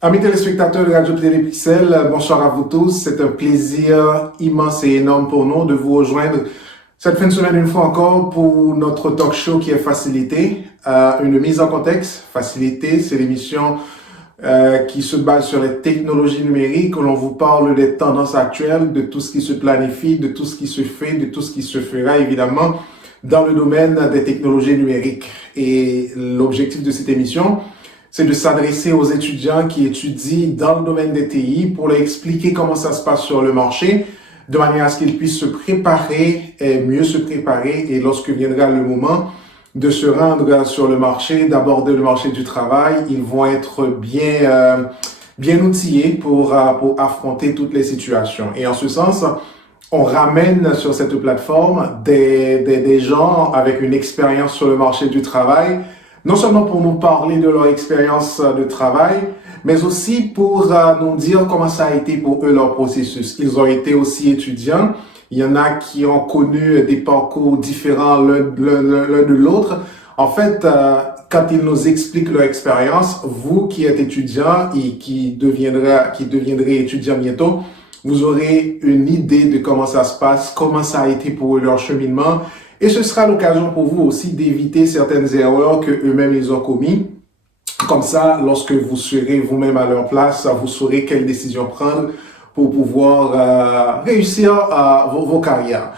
Amis téléspectateurs de Radio Télépixel, bonsoir à vous tous. C'est un plaisir immense et énorme pour nous de vous rejoindre cette fin de semaine une fois encore pour notre talk show qui est Facilité. Une mise en contexte. Facilité, c'est l'émission qui se base sur les technologies numériques, où l'on vous parle des tendances actuelles, de tout ce qui se planifie, de tout ce qui se fait, de tout ce qui se fera évidemment dans le domaine des technologies numériques. Et l'objectif de cette émission, c'est de s'adresser aux étudiants qui étudient dans le domaine des TI pour leur expliquer comment ça se passe sur le marché, de manière à ce qu'ils puissent se préparer et mieux se préparer, et lorsque viendra le moment de se rendre sur le marché, d'aborder le marché du travail, ils vont être bien outillés pour affronter toutes les situations. Et en ce sens, on ramène sur cette plateforme des gens avec une expérience sur le marché du travail, non seulement pour nous parler de leur expérience de travail, mais aussi pour nous dire comment ça a été pour eux leur processus. Ils ont été aussi étudiants. Il y en a qui ont connu des parcours différents l'un de l'autre. En fait, quand ils nous expliquent leur expérience, vous qui êtes étudiant et qui deviendrez étudiant bientôt, vous aurez une idée de comment ça se passe, comment ça a été pour eux leur cheminement. Et ce sera l'occasion pour vous aussi d'éviter certaines erreurs que eux-mêmes ils ont commises. Comme ça, lorsque vous serez vous-même à leur place, vous saurez quelles décisions prendre pour pouvoir réussir vos carrières.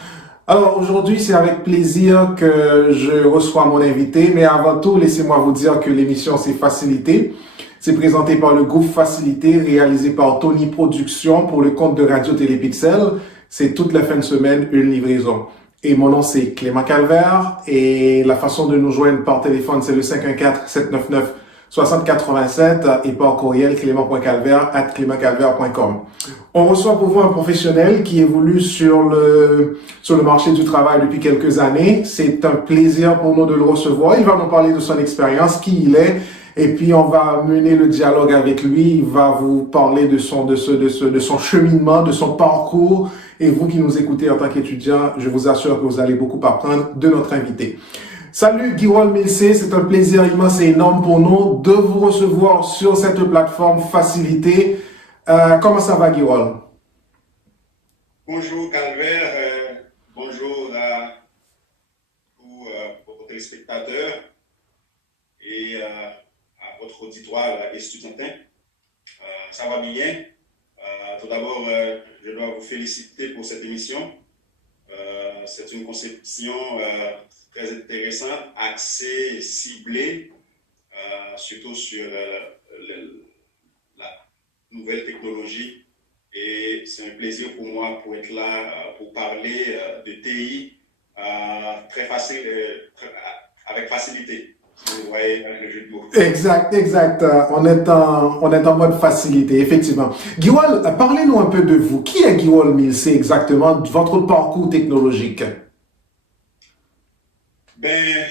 Alors aujourd'hui, c'est avec plaisir que je reçois mon invité, mais avant tout, laissez-moi vous dire que l'émission c'est Facilité. C'est présenté par le groupe Facilité, réalisé par Tony Productions pour le compte de Radio Télépixel. C'est toute la fin de semaine une livraison. Et mon nom c'est Clément Calvaire et la façon de nous joindre par téléphone c'est le 514-799-6087 et par courriel clément.calvaire@clémentcalvaire.com. On reçoit pour vous un professionnel qui évolue sur le marché du travail depuis quelques années. C'est un plaisir pour nous de le recevoir. Il va nous parler de son expérience, qui il est, et puis on va mener le dialogue avec lui. Il va vous parler de son cheminement, de son parcours. Et vous qui nous écoutez en tant qu'étudiant, je vous assure que vous allez beaucoup apprendre de notre invité. Salut Guirol Milsé, c'est un plaisir immense et énorme pour nous de vous recevoir sur cette plateforme Facilité. Comment ça va, Guirol? Bonjour Calvaire, bonjour à tous vos téléspectateurs et à votre auditoire estudiantin. Ça va bien. Tout d'abord, je dois vous féliciter pour cette émission. C'est une conception très intéressante, axée, ciblée, surtout sur la nouvelle technologie. Et c'est un plaisir pour moi pour être là, pour parler de TI très facile, avec facilité. Si vous voyez le jeu de mots. Exact. On est en mode facilité, effectivement. Guirol, parlez-nous un peu de vous. Qui est Guirol Milsé exactement, votre parcours technologique? Ben,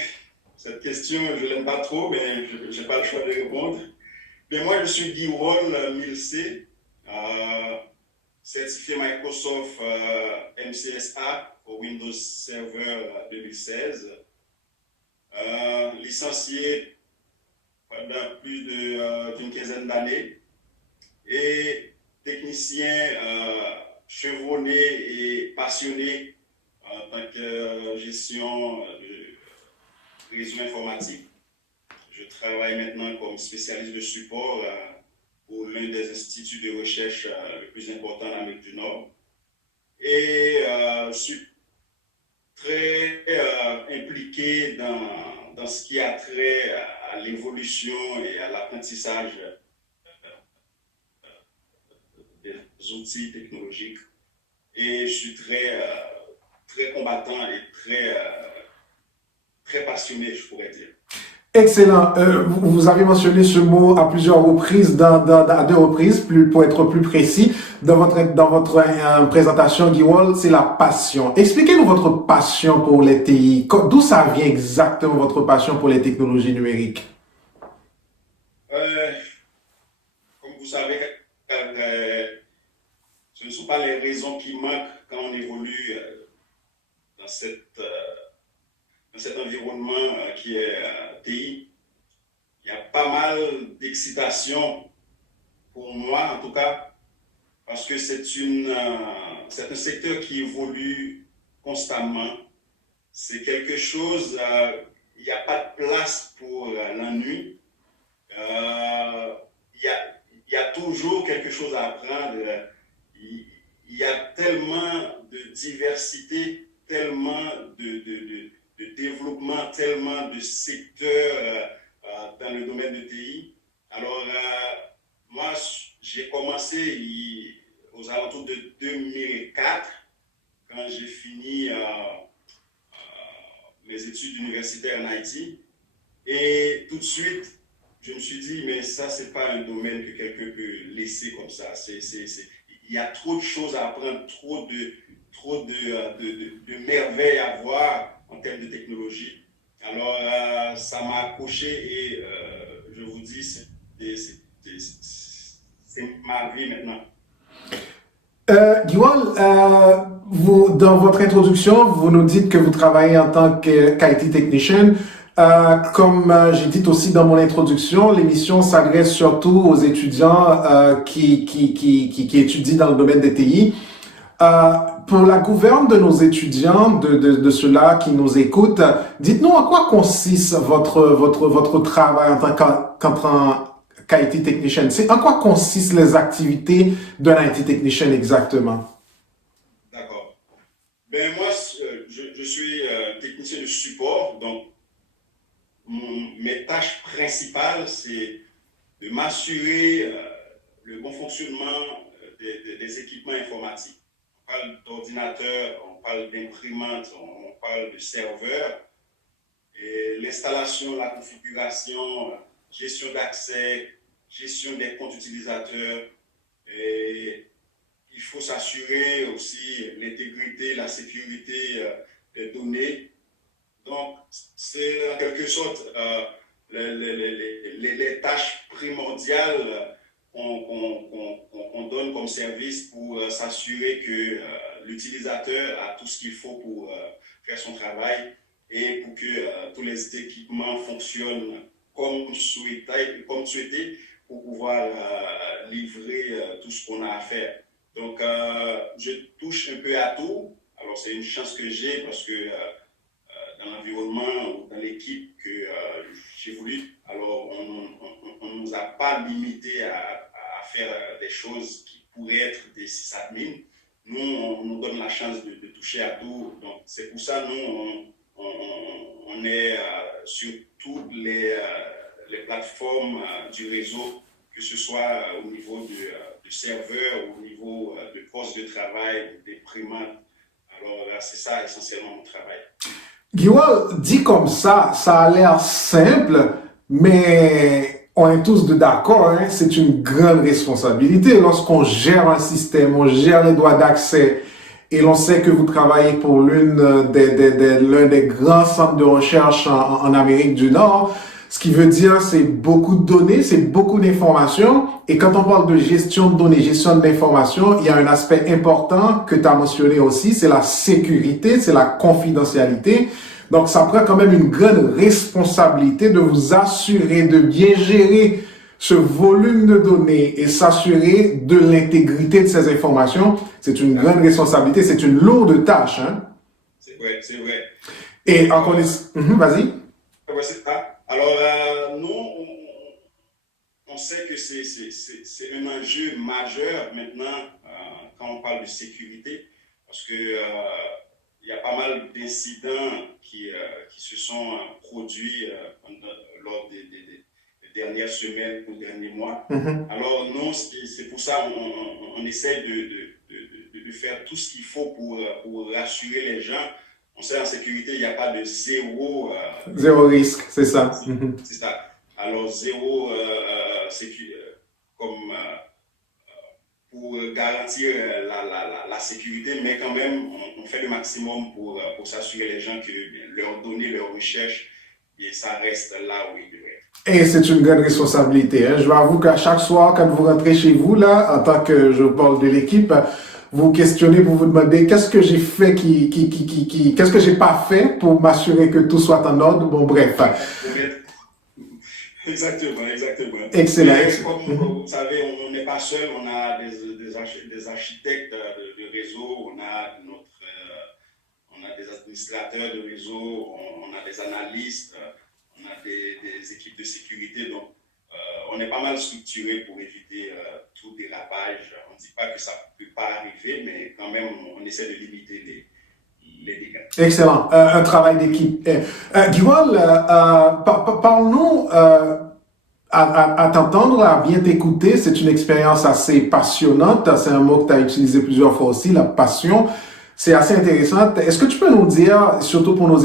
cette question, je ne l'aime pas trop, mais je n'ai pas le choix de répondre. Mais moi, je suis Guirol Milsé, certifié Microsoft MCSA pour Windows Server 2016, licencié pendant plus d'une quinzaine d'années et technicien chevronné et passionné en tant que gestion de réseau informatique. Je travaille maintenant comme spécialiste de support pour l'un des instituts de recherche les plus importants en Amérique du Nord. Et je suis très impliqué dans ce qui a trait à l'évolution et à l'apprentissage des outils technologiques. Et je suis très combattant et très passionné, je pourrais dire. Excellent. Vous avez mentionné ce mot à plusieurs reprises, à deux reprises, pour être plus précis, dans votre présentation, Guirol, c'est la passion. Expliquez-nous votre passion pour les TI. D'où ça vient exactement votre passion pour les technologies numériques? Comme vous savez, ce ne sont pas les raisons qui manquent quand on évolue dans cet environnement qui est TI. Il y a pas mal d'excitation pour moi en tout cas, parce que c'est un secteur qui évolue constamment. C'est quelque chose, il n'y a pas de place pour l'ennui. Il y a toujours quelque chose à apprendre. Il y a tellement de diversité, tellement de développement, tellement de secteurs dans le domaine de TI. Alors, moi, j'ai commencé aux alentours de 2004, quand j'ai fini mes études universitaires en Haïti. Et tout de suite, je me suis dit, mais ça, c'est pas un domaine que quelqu'un peut laisser comme ça. Il y a trop de choses à apprendre, trop de merveilles à voir en termes de technologie. Alors, ça m'a accroché et je vous dis, c'est ma vie maintenant. Guiwal, dans votre introduction, vous nous dites que vous travaillez en tant qu'IT technician. Comme j'ai dit aussi dans mon introduction, l'émission s'adresse surtout aux étudiants qui étudient dans le domaine des TI. Pour la gouverne de nos étudiants, de ceux-là qui nous écoutent, dites-nous en quoi consiste votre travail en tant qu'IT technician. En quoi consistent les activités d'un IT technician exactement? D'accord. Ben moi, je suis technicien de support, donc mes tâches principales, c'est de m'assurer le bon fonctionnement des équipements informatiques. On parle d'ordinateur, on parle d'imprimante, on parle de serveur. Et l'installation, la configuration, gestion d'accès, gestion des comptes utilisateurs. Et il faut s'assurer aussi l'intégrité, la sécurité des données. Donc, c'est en quelque sorte les tâches primordiales qu'on donne comme service pour s'assurer que l'utilisateur a tout ce qu'il faut pour faire son travail et pour que tous les équipements fonctionnent comme souhaité pour pouvoir livrer tout ce qu'on a à faire. Donc, je touche un peu à tout. Alors, c'est une chance que j'ai parce que dans l'environnement ou dans l'équipe que j'évolue, alors on ne nous a pas limité à faire des choses qui pourraient être des sysadmins. Nous, on nous donne la chance de toucher à tout. Donc, c'est pour ça, nous, on est sur toutes les plateformes du réseau, que ce soit au niveau de serveurs, au niveau de postes de travail, d'imprimantes. Alors, c'est ça essentiellement mon travail. Guiwal, dit comme ça a l'air simple, mais on est tous d'accord, hein, c'est une grande responsabilité. Lorsqu'on gère un système, on gère les droits d'accès, et l'on sait que vous travaillez pour l'un des grands centres de recherche en Amérique du Nord, ce qui veut dire c'est beaucoup de données, c'est beaucoup d'informations. Et quand on parle de gestion de données, gestion de l'information, il y a un aspect important que tu as mentionné aussi, c'est la sécurité, c'est la confidentialité. Donc, ça prend quand même une grande responsabilité de vous assurer de bien gérer ce volume de données et s'assurer de l'intégrité de ces informations. C'est une grande responsabilité, c'est une lourde tâche. Hein? C'est vrai, c'est vrai. Et en connaissant... vas-y. Alors, nous, on sait que c'est un enjeu majeur maintenant quand on parle de sécurité, parce que il y a pas mal d'incidents qui se sont produits lors des dernières semaines ou derniers mois. Alors, nous, c'est pour ça qu'on essaie de faire tout ce qu'il faut pour rassurer les gens. On sait en sécurité, il n'y a pas de zéro risque, c'est ça. C'est ça. Alors, zéro comme pour garantir la sécurité, mais quand même, on fait le maximum pour s'assurer les gens que leurs données, leurs recherches, et ça reste là où il devrait. Et c'est une grande responsabilité. Hein. Je vous avoue qu'à chaque soir, quand vous rentrez chez vous, là, en tant que je parle de l'équipe, vous questionnez pour vous demander qu'est-ce que j'ai fait qu'est-ce que j'ai pas fait pour m'assurer que tout soit en ordre. Bon, bref. Exactement, exactement. Excellent. Mais comme vous savez, on n'est pas seul, on a des architectes de réseau, on a des administrateurs de réseau, on a des analystes, on a des équipes de sécurité. Donc, on est pas mal structuré pour éviter tout dérapage. On ne dit pas que ça ne peut pas arriver, mais quand même, on essaie de limiter les dégâts. Excellent. Un travail d'équipe. Guiwal, parle-nous, à t'entendre, à bien t'écouter, c'est une expérience assez passionnante. C'est un mot que tu as utilisé plusieurs fois aussi, la passion. C'est assez intéressant. Est-ce que tu peux nous dire, surtout pour nos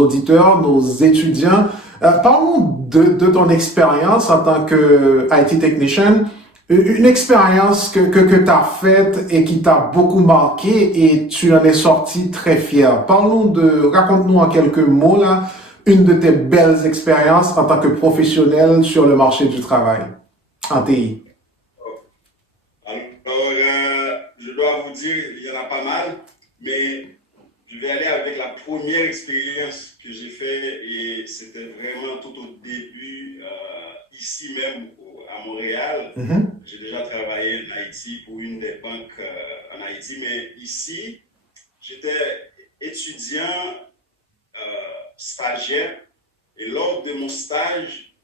auditeurs, nos étudiants, parle-nous de ton expérience en tant que IT technician, une expérience que tu as faite et qui t'a beaucoup marqué et tu en es sorti très fier. Raconte-nous en quelques mots là, une de tes belles expériences en tant que professionnel sur le marché du travail en TI. Alors, je dois vous dire, il y en a pas mal, mais je vais aller avec la première expérience que j'ai faite et c'était vraiment tout au début, ici même à Montréal. J'ai déjà travaillé en Haïti pour une des banques en Haïti, mais ici, j'étais étudiant stagiaire et lors de mon stage,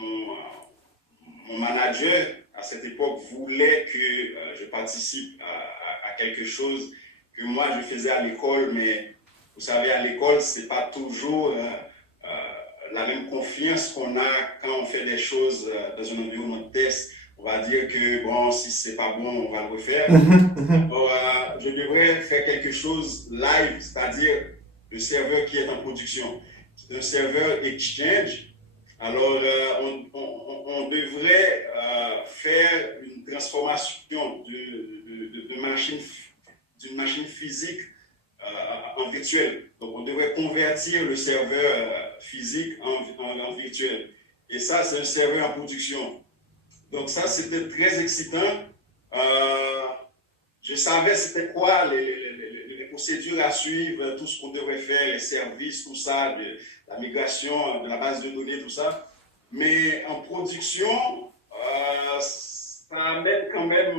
mon manager à cette époque voulait que je participe à quelque chose que moi je faisais à l'école, mais vous savez, à l'école, c'est pas toujours la même confiance qu'on a quand on fait des choses dans un environnement de test. On va dire que bon, si c'est pas bon, on va le refaire. Alors, je devrais faire quelque chose live, c'est-à-dire le serveur qui est en production. C'est un serveur Exchange. Alors, on devrait faire une transformation d'une machine physique en virtuel. Donc, on devrait convertir le serveur physique en virtuel. Et ça, c'est un serveur en production. Donc, ça, c'était très excitant. Je savais c'était quoi les procédures à suivre, tout ce qu'on devrait faire, les services, tout ça, la migration de la base de données, tout ça. Mais en production, ça amène quand même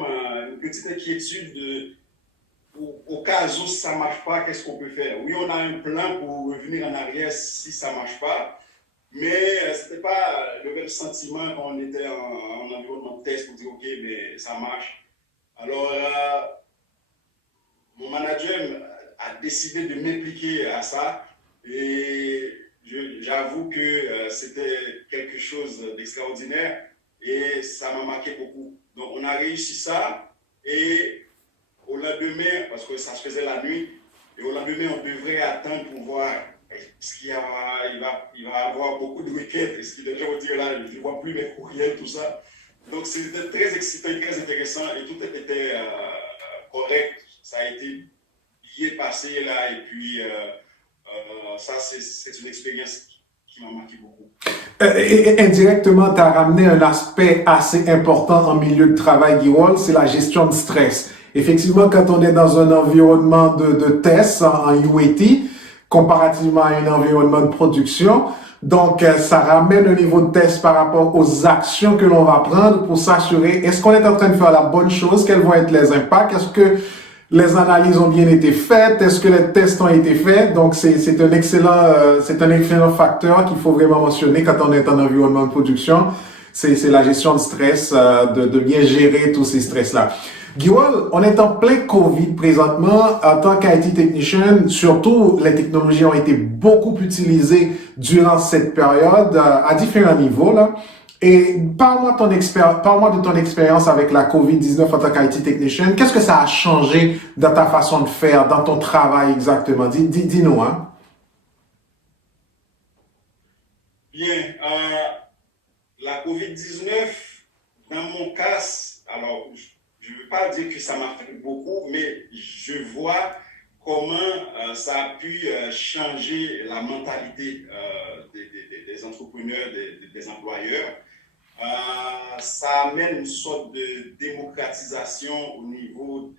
une petite inquiétude au cas où ça ne marche pas, qu'est-ce qu'on peut faire? Oui, on a un plan pour revenir en arrière si ça ne marche pas, mais ce n'était pas le même sentiment quand on était en environnement de test pour dire, OK, mais ça marche. Alors, mon manager a décidé de m'impliquer à ça et j'avoue que c'était quelque chose d'extraordinaire et ça m'a marqué beaucoup. Donc, on a réussi ça et au lendemain, parce que ça se faisait la nuit, et au lendemain, on devrait attendre pour voir est-ce qu'il va y avoir beaucoup de week-ends, est-ce qu'il déjà dire là, je ne vois plus mes courriels, tout ça. Donc, c'était très excitant, très intéressant et tout était correct. Ça a été bien passé là et puis ça, c'est une expérience qui m'a marqué beaucoup. Et indirectement, tu as ramené un aspect assez important en milieu de travail, Guiwal, c'est la gestion de stress. Effectivement, quand on est dans un environnement de test en UAT, comparativement à un environnement de production, donc ça ramène un niveau de test par rapport aux actions que l'on va prendre pour s'assurer, est-ce qu'on est en train de faire la bonne chose, quels vont être les impacts, est-ce que les analyses ont bien été faites, est-ce que les tests ont été faits, donc c'est un excellent facteur qu'il faut vraiment mentionner quand on est en environnement de production, c'est la gestion de stress, de bien gérer tous ces stress-là. Guiwal, on est en plein COVID présentement. En tant qu'IT technician, surtout, les technologies ont été beaucoup utilisées durant cette période à différents niveaux, là. Et parle-moi de ton expérience avec la COVID-19 en tant qu'IT technician. Qu'est-ce que ça a changé dans ta façon de faire, dans ton travail exactement? Dis-nous, hein. Bien, la COVID-19, dans mon cas, alors, je ne veux pas dire que ça m'a fait beaucoup, mais je vois comment ça a pu changer la mentalité des entrepreneurs, des employeurs. Ça amène une sorte de démocratisation au niveau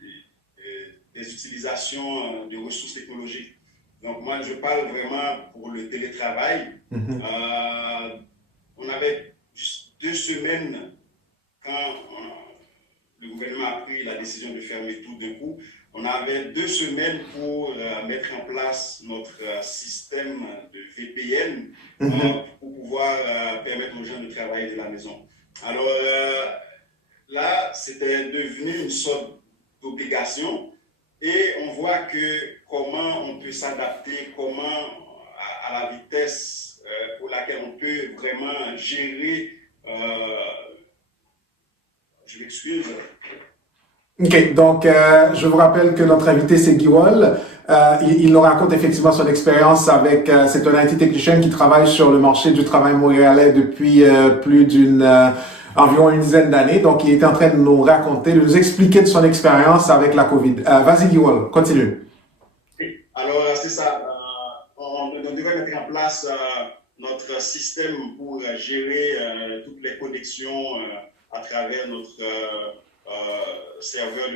des utilisations de ressources technologiques. Donc moi, je parle vraiment pour le télétravail. on avait juste 2 semaines quand le gouvernement a pris la décision de fermer tout d'un coup. On avait 2 semaines pour mettre en place notre système de VPN pour pouvoir permettre aux gens de travailler de la maison. Alors là, c'était devenu une sorte d'obligation et on voit que comment on peut s'adapter, comment à la vitesse pour laquelle on peut vraiment gérer. Je m'excuse. OK, donc je vous rappelle que notre invité c'est Guy Wall. Il nous raconte effectivement son expérience avec, c'est un IT technicien qui travaille sur le marché du travail montréalais depuis environ une dizaine d'années. Donc il est en train de nous raconter, de nous expliquer de son expérience avec la COVID. Vas-y Guy Wall, continue. Alors c'est ça, on devrait mettre en place notre système pour gérer toutes les connexions à travers notre serveur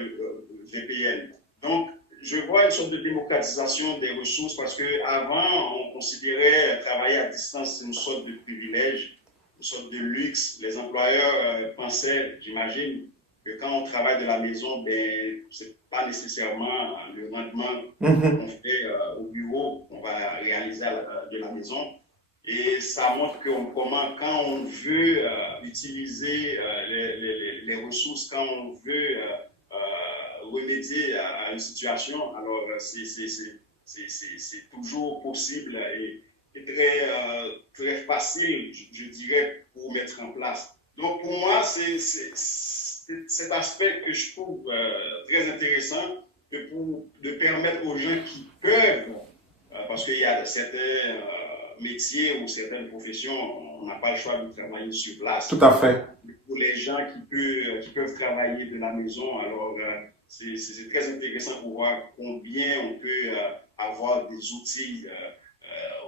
VPN. Donc, je vois une sorte de démocratisation des ressources parce qu'avant, on considérait travailler à distance une sorte de privilège, une sorte de luxe. Les employeurs pensaient, j'imagine, que quand on travaille de la maison, ben, ce n'est pas nécessairement le rendement qu'on fait au bureau qu'on va réaliser de la maison. Et ça montre comment, quand on veut utiliser les ressources, quand on veut remédier à une situation, alors c'est toujours possible et très facile, je dirais, pour mettre en place. Donc pour moi, c'est cet aspect que je trouve très intéressant de permettre aux gens qui peuvent, parce qu'il y a certains métiers ou certaines professions, on n'a pas le choix de travailler sur place. Tout à fait. Pour les gens qui peuvent travailler de la maison, alors c'est très intéressant pour voir combien on peut avoir des outils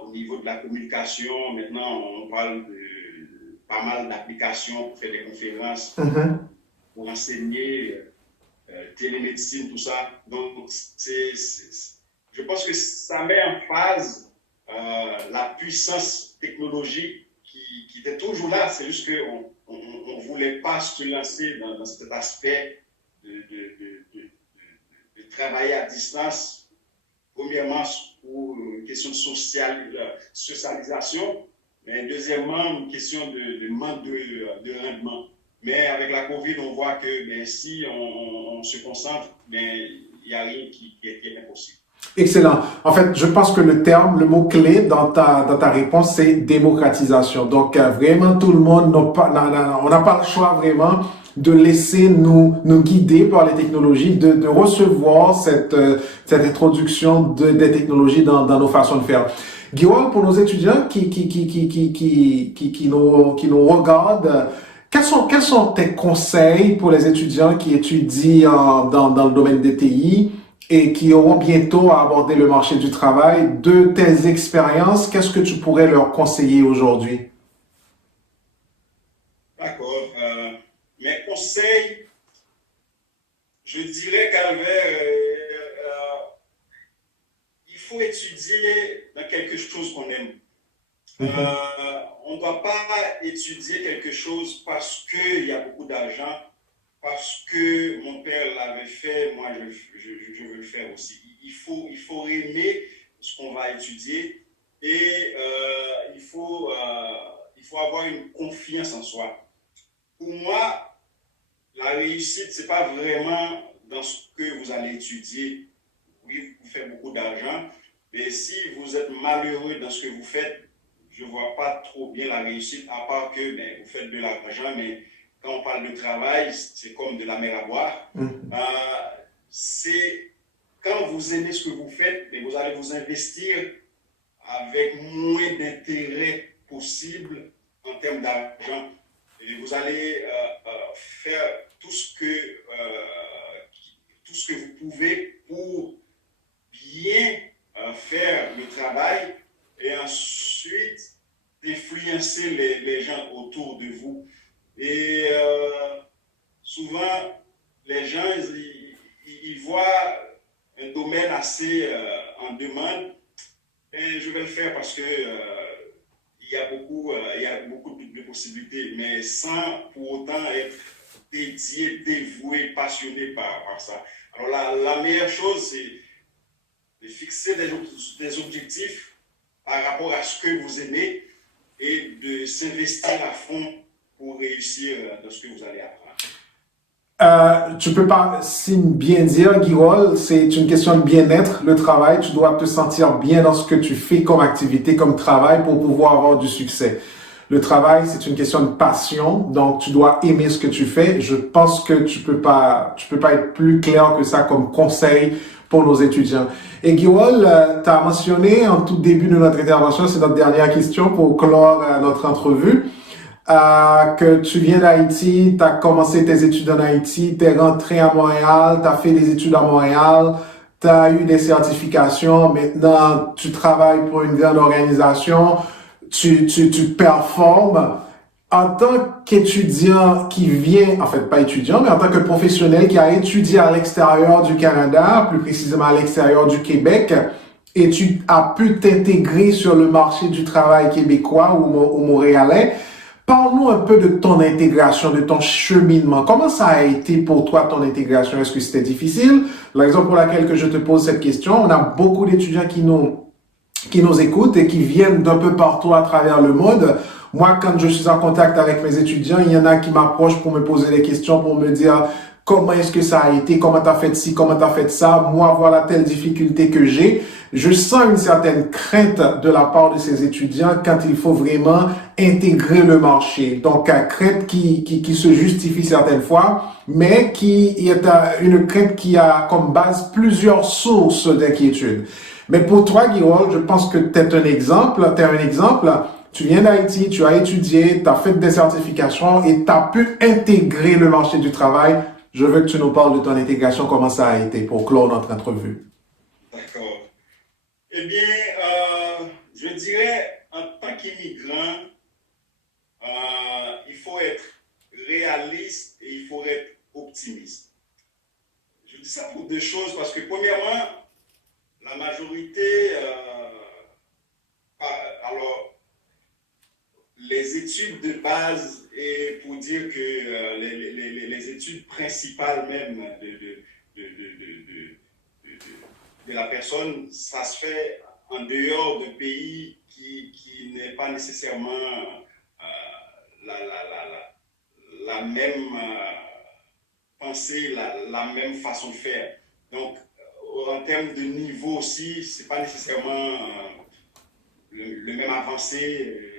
au niveau de la communication. Maintenant, on parle de pas mal d'applications pour faire des conférences, pour enseigner, télémédecine, tout ça. Donc, je pense que ça met en phase la puissance technologique qui était toujours là. C'est juste qu'on ne voulait pas se lancer dans cet aspect de travailler à distance. Premièrement, pour une question de socialisation, mais deuxièmement, une question de manque de rendement. Mais avec la COVID, on voit que ben, si on se concentre, ben, il n'y a rien qui est impossible. Excellent. En fait, je pense que le mot-clé dans ta réponse, c'est démocratisation. Donc, vraiment, tout le monde on n'a pas le choix vraiment de laisser nous guider par les technologies, de recevoir cette introduction des technologies dans nos façons de faire. Guillaume, pour nos étudiants qui nous regardent, quels sont tes conseils pour les étudiants qui étudient dans le domaine des TI et qui auront bientôt à aborder le marché du travail? De tes expériences, qu'est-ce que tu pourrais leur conseiller aujourd'hui? D'accord. Mes conseils, je dirais qu'Albert, il faut étudier dans quelque chose qu'on aime. On ne doit pas étudier quelque chose parce qu'il y a beaucoup d'argent, parce que mon père l'avait fait, moi je veux le faire aussi. Il faut aimer ce qu'on va étudier et il faut avoir une confiance en soi. Pour moi, la réussite, ce n'est pas vraiment dans ce que vous allez étudier. Oui, vous faites beaucoup d'argent, mais si vous êtes malheureux dans ce que vous faites, je ne vois pas trop bien la réussite, à part que vous faites de l'argent, mais quand on parle de travail, c'est comme de la mer à boire. C'est quand vous aimez ce que vous faites, vous allez vous investir avec moins d'intérêt possible en termes d'argent. Et vous allez faire tout ce que vous pouvez pour bien faire le travail et ensuite d'influencer les gens autour de vous. Et souvent, les gens, ils voient un domaine assez en demande et je vais le faire parce que il y a beaucoup de possibilités, mais sans pour autant être dédié, dévoué, passionné par ça. Alors la meilleure chose, c'est de fixer des objectifs par rapport à ce que vous aimez et de s'investir à fond pour réussir dans ce que vous allez apprendre. Tu peux pas si bien dire, Guirol, c'est une question de bien-être, le travail. Tu dois te sentir bien dans ce que tu fais comme activité, comme travail pour pouvoir avoir du succès. Le travail, c'est une question de passion, donc tu dois aimer ce que tu fais. Je pense que tu peux pas être plus clair que ça comme conseil pour nos étudiants. Et Guirol, tu as mentionné en tout début de notre intervention, c'est notre dernière question pour clore notre entrevue, que tu viens d'Haïti, tu as commencé tes études en Haïti, tu es rentré à Montréal, tu as fait des études à Montréal, tu as eu des certifications, maintenant tu travailles pour une grande organisation, tu performes. En tant qu'étudiant qui vient, en fait pas étudiant, mais en tant que professionnel qui a étudié à l'extérieur du Canada, plus précisément à l'extérieur du Québec, et tu as pu t'intégrer sur le marché du travail québécois ou montréalais, parle-nous un peu de ton intégration, de ton cheminement. Comment ça a été pour toi, ton intégration? Est-ce que c'était difficile? La raison pour laquelle que je te pose cette question, on a beaucoup d'étudiants qui nous écoutent et qui viennent d'un peu partout à travers le monde. Moi, quand je suis en contact avec mes étudiants, il y en a qui m'approchent pour me poser des questions, pour me dire comment est-ce que ça a été, comment tu as fait ci, comment tu as fait ça, moi, voilà telle difficulté que j'ai. Je sens une certaine crainte de la part de ces étudiants quand il faut vraiment intégrer le marché. Donc, crainte qui se justifie certaines fois, mais qui est une crainte qui a comme base plusieurs sources d'inquiétude. Mais pour toi, Guirol, je pense que tu es un exemple. Tu viens d'Haïti, tu as étudié, tu as fait des certifications et tu as pu intégrer le marché du travail. Je veux que tu nous parles de ton intégration, comment ça a été pour clore notre entrevue. D'accord. Eh bien, je dirais, en tant qu'immigrant, il faut être réaliste et il faut être optimiste. Je dis ça pour deux choses, parce que premièrement, la majorité, alors, les études de base, et pour dire que les études principales même de la personne, ça se fait en dehors d'un pays qui n'est pas nécessairement la même pensée, la même façon de faire. Donc, en termes de niveau aussi, ce n'est pas nécessairement le même avancé,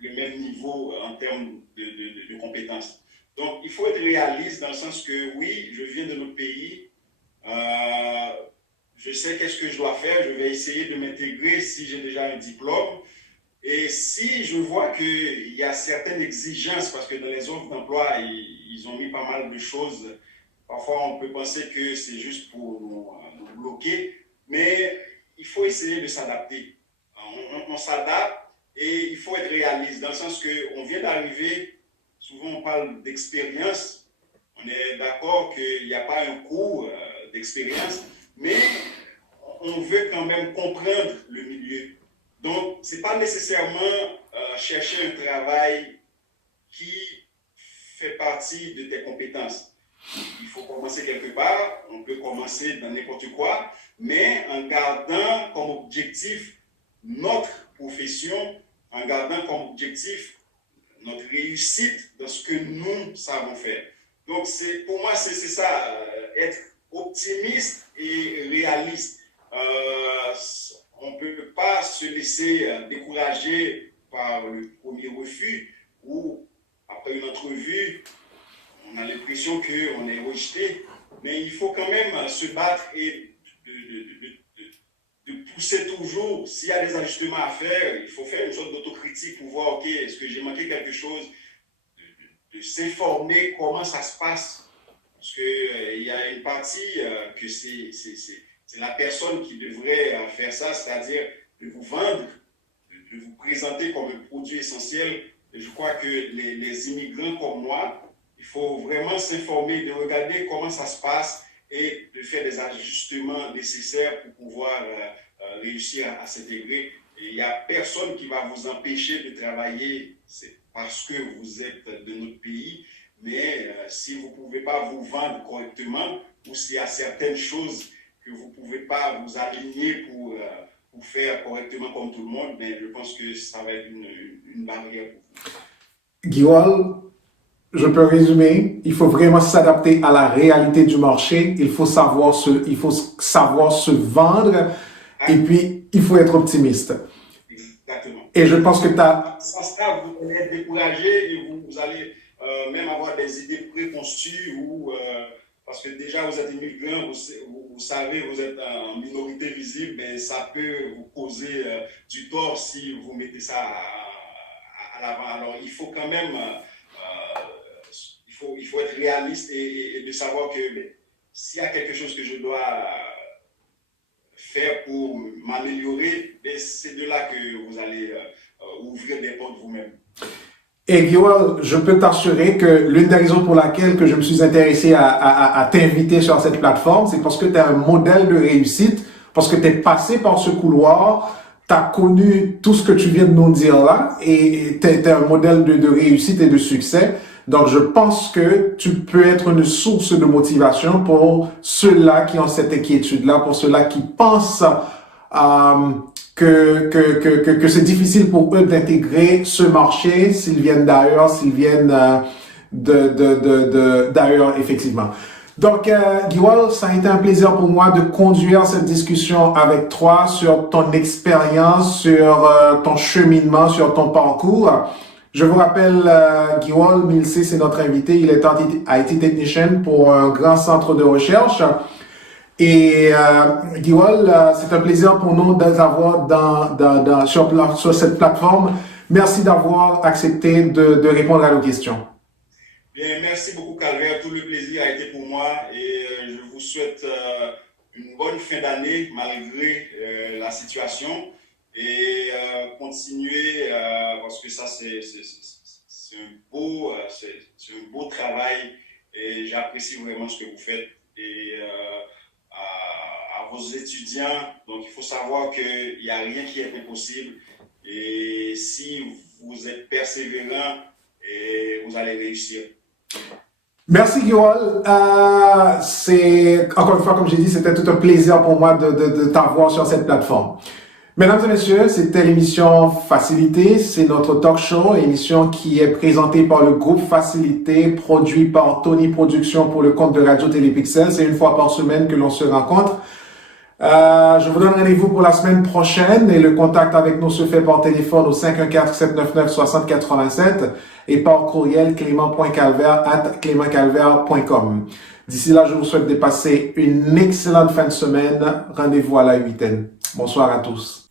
le même niveau en termes de compétences. Donc, il faut être réaliste dans le sens que oui, je viens de notre pays, je sais qu'est-ce que je dois faire, je vais essayer de m'intégrer si j'ai déjà un diplôme. Et si je vois qu'il y a certaines exigences, parce que dans les offres d'emploi, ils ont mis pas mal de choses, parfois on peut penser que c'est juste pour nous bloquer, mais il faut essayer de s'adapter. On s'adapte et il faut être réaliste, dans le sens qu'on vient d'arriver, souvent on parle d'expérience, on est d'accord qu'il n'y a pas un cours d'expérience, mais on veut quand même comprendre le milieu. Donc, ce n'est pas nécessairement chercher un travail qui fait partie de tes compétences. Il faut commencer quelque part, on peut commencer dans n'importe quoi, mais en gardant comme objectif notre profession, en gardant comme objectif notre réussite dans ce que nous savons faire. Donc, pour moi, c'est ça, être optimiste et réaliste. On ne peut pas se laisser décourager par le premier refus ou après une entrevue, on a l'impression qu'on est rejeté, mais il faut quand même se battre et de pousser toujours. S'il y a des ajustements à faire, il faut faire une sorte d'autocritique pour voir, ok, est-ce que j'ai manqué quelque chose, de s'informer comment ça se passe. Parce qu'il y a une partie que c'est la personne qui devrait faire ça, c'est-à-dire de vous vendre, de vous présenter comme un produit essentiel. Et je crois que les immigrants comme moi, il faut vraiment s'informer, de regarder comment ça se passe et de faire des ajustements nécessaires pour pouvoir réussir à s'intégrer Et il n'y a personne qui va vous empêcher de travailler. C'est parce que vous êtes de notre pays. Mais si vous ne pouvez pas vous vendre correctement ou s'il y a certaines choses que vous ne pouvez pas vous aligner pour faire correctement comme tout le monde, mais je pense que ça va être une barrière pour vous. Guiwal, je peux résumer, il faut vraiment s'adapter à la réalité du marché, il faut savoir se vendre et puis il faut être optimiste. Exactement. Et je pense que tu as... Sans ça, vous allez être découragé et vous allez même avoir des idées préconçues ou parce que déjà vous êtes immigrant, vous savez, vous êtes en minorité visible, mais ça peut vous causer du tort si vous mettez ça à l'avant. Alors il faut quand même il faut être réaliste et de savoir que s'il y a quelque chose que je dois faire pour m'améliorer, c'est de là que vous allez ouvrir des portes vous-même. Et Guiwal, je peux t'assurer que l'une des raisons pour laquelle que je me suis intéressé à t'inviter sur cette plateforme, c'est parce que tu es un modèle de réussite, parce que tu es passé par ce couloir, tu as connu tout ce que tu viens de nous dire là, et tu es un modèle de réussite et de succès. Donc, je pense que tu peux être une source de motivation pour ceux-là qui ont cette inquiétude-là, pour ceux-là qui pensent que c'est difficile pour eux d'intégrer ce marché s'ils viennent d'ailleurs, s'ils viennent d'ailleurs, effectivement. Donc, Guiwal, ça a été un plaisir pour moi de conduire cette discussion avec toi sur ton expérience, sur ton cheminement, sur ton parcours. Je vous rappelle, Guiwal Milsé, c'est notre invité. Il est IT technician pour un grand centre de recherche. Et Guiwal, c'est un plaisir pour nous d'avoir sur cette plateforme. Merci d'avoir accepté de répondre à nos questions. Bien, merci beaucoup, Calvaire. Tout le plaisir a été pour moi et je vous souhaite une bonne fin d'année malgré la situation et continuer parce que ça, c'est un beau travail et j'apprécie vraiment ce que vous faites. Et à vos étudiants, donc il faut savoir qu'il n'y a rien qui est impossible et si vous êtes persévérant, vous allez réussir. Merci Guiwal. C'est encore une fois, comme j'ai dit, c'était tout un plaisir pour moi de t'avoir sur cette plateforme. Mesdames et messieurs, c'était l'émission Facilité. C'est notre talk show, émission qui est présentée par le groupe Facilité, produit par Tony Productions pour le compte de Radio Télépixel. C'est une fois par semaine que l'on se rencontre. Je vous donne rendez-vous pour la semaine prochaine et le contact avec nous se fait par téléphone au 514-799-6087 et par courriel clément.calvaire@clémentcalvaire.com. D'ici là, je vous souhaite de passer une excellente fin de semaine. Rendez-vous à la 8e. Bonsoir à tous.